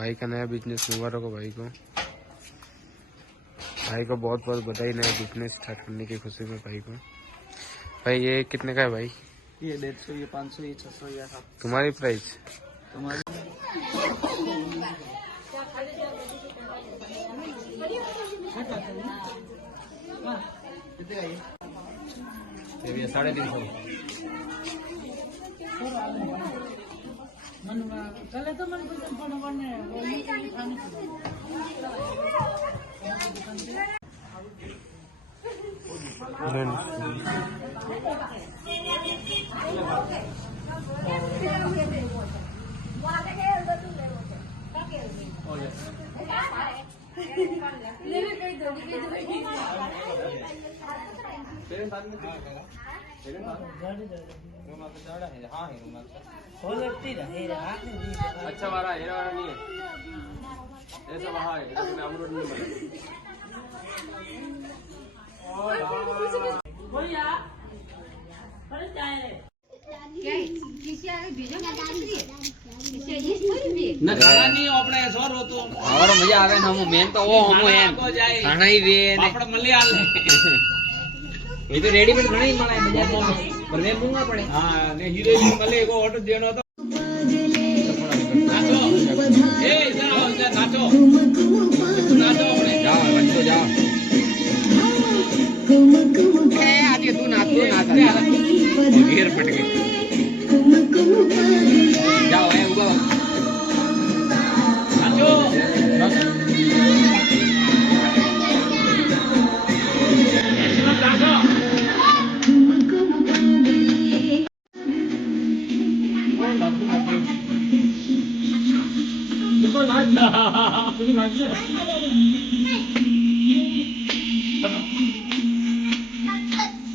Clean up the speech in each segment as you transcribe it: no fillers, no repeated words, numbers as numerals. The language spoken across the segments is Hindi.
भाई का नया बिजनेस मुबारक हो भाई को। भाई को बहुत बहुत बधाई नया बिजनेस स्टार्ट करने की खुशी में भाई को। भाई ये कितने का है भाई? ये 150, ये 500, ये 600, ये 700। तुम्हारी प्राइस? तुम्हारी ये 350। चले तो मन अच्छा वाला ये वाला नहीं है ऐसा वहाँ है लेकिन अमरूद नहीं मिला। ना खाना नहीं अपने सर हो तो और मजा आवे ना हम मेन तो वो हम है खाना ही वे ने पापड़ मलियाल ये तो रेडीमेड घणी મળે બજારમાં પર વે મૂંગા પડે। हां ने हीरे जी मले को ऑर्डर देनो तो नाचो ए जाओ नाचो नाचो अपने जाओ बच्चों जाओ ए आज तू नाचो नाच घेर पट गए जाओ ए उगो नाचो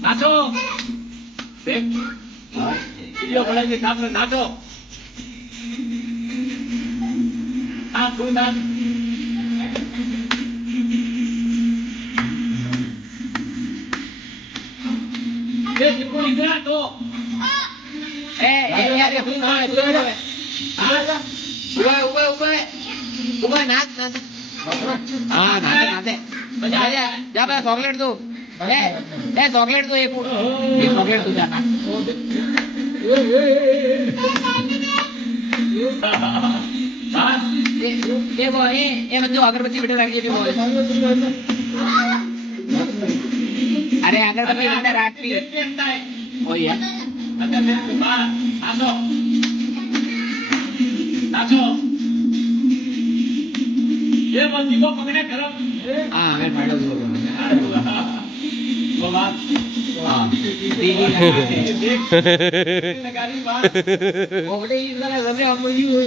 नाचो देख वीडियो बनाएंगे सामने नाचो हाँ तू नाच ये जिनको इधर तो ए यार तू ना तू ऊपर नाच नाच हां नाच नाच जा बे चॉकलेट दो ए चॉकलेट दो एक चॉकलेट दो जा ये वो ये बच्चों अगरबत्ती बेटे रख ये बोल अरे अगरबत्ती बेटे रख पी ओ यार नाचो नाचो ये बंदी को पकड़े गरम हां मैं फाड़ो दो बाबा हां देख लगारी बात ओबड़े इधर हमने हम ही हो